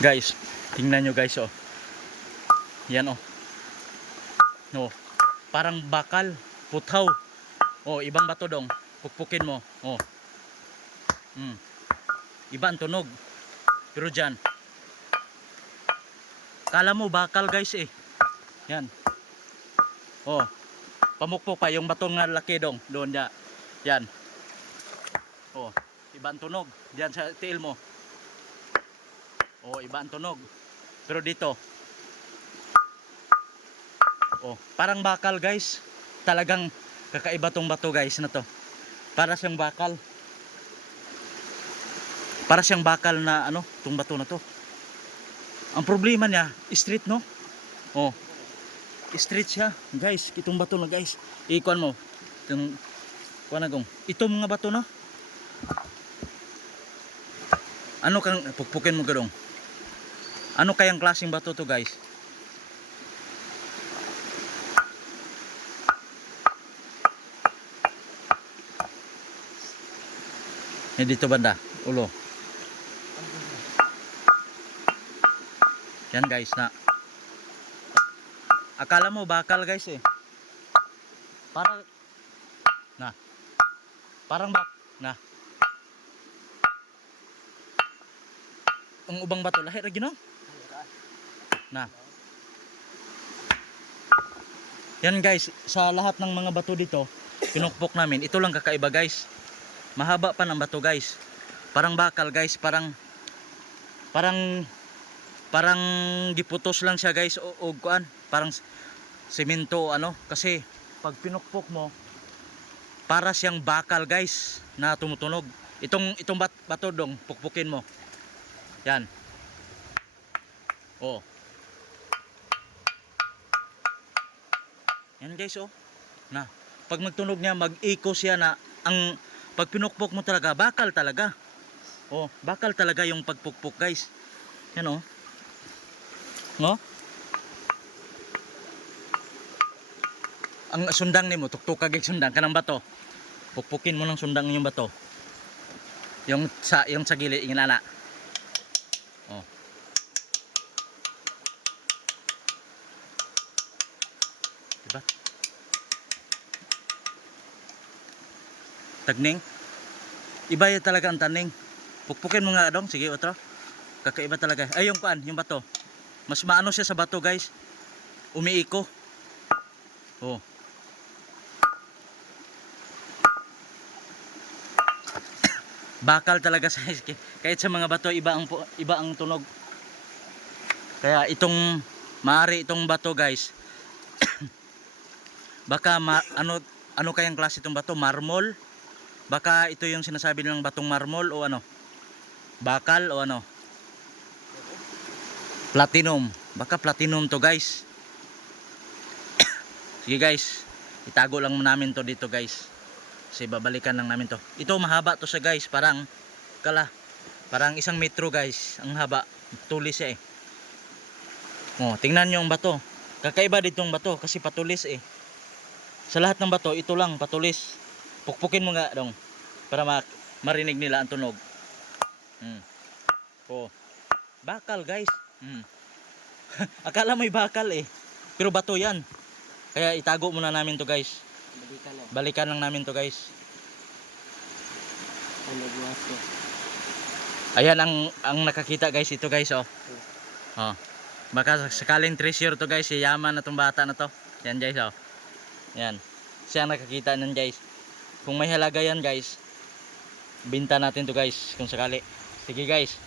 Guys, tingnan nyo guys, oh. Yan, oh. No. Parang bakal, puthaw. Oh, ibang bato dong. Pukpukin mo. Oh. Iba ang tunog. Pero dyan, kala mo bakal guys eh. Yan. Oh. Pamukpok pa yung batong nga laki dong. Doon ya. Yan. Oh, iba ang tunog. Diyan sa tiil mo. Oh, iba ang tunog. Pero dito, oh, parang bakal guys. Talagang kakaiba tong bato guys na to. Para siyang bakal. Para siyang bakal na ano, tong bato na to. Ang problema niya, straight no? Oh. Straight siya, guys. Itong bato na guys. Ikuan mo. Itong kuan na gong. Itong mga bato na. Ano kang pukpukin mo gadong? Ano kayang klaseng bato to guys? Dito banda, ulo. Yan guys na. Akala mo bakal guys eh. Parang na. Parang na. Ang ubang bato lahi ra gino. Na. Yan guys, sa lahat ng mga bato dito, pinukpok namin. Ito lang kakaiba guys. Mahaba pa ng bato guys. Parang bakal guys, parang giputos lang siya guys o kuan, parang semento ano kasi pag pinukpok mo para siyang bakal guys na tumutunog. Itong bato dong pukpukin mo. Yan. Oh. Yan guys oh. Na, pag magtunog niya mag-echo siya na ang pag pinukpok mo talaga bakal talaga. Oh, bakal talaga yung pagpukpok guys. Yan oh. No? Ang sundang nimo tuktok kag sundang kanang bato. Pukpukin mo ng sundang yung bato. Yung sa gilid inana. Oh. Diba? Tagning. Iba yan talaga ang taning. Pukpukin mo nga dong, sige otro. Kakaiba talaga. Ay yung kuan, yung bato. Mas maano siya sa bato guys. Umiiko. Oh. Bakal talaga sa kahit sa mga bato iba ang tunog. Kaya itong maari itong bato guys. Baka ano kayang klase itong bato? Marmol? Baka ito yung sinasabi nilang batong marmol o ano? Bakal o ano? Platinum. Baka platinum to guys. Sige guys, itago lang namin to dito guys. Kasi babalikan lang namin to. Ito mahaba to siya guys, parang isang metro guys ang haba. Tulis siya eh. Oh, tingnan niyo ang bato. Kakaiba ditong bato kasi patulis eh. Sa lahat ng bato, ito lang patulis. Pukpukin mo nga dong para marinig nila ang tunog. Oh. Bakal guys. Akala mo'y bakal eh. Pero bato yan. Kaya itago muna namin to guys. Balikan lang namin to guys. Ayan ang nakakita guys. Ito guys oh. Oh. Baka sakaling treasure to guys. Yaman na tong bata na to. Yan guys oh. Yan. Siya ang nakakita nun guys. Kung may halaga yan guys, binta natin to guys kung sakali. Sige guys.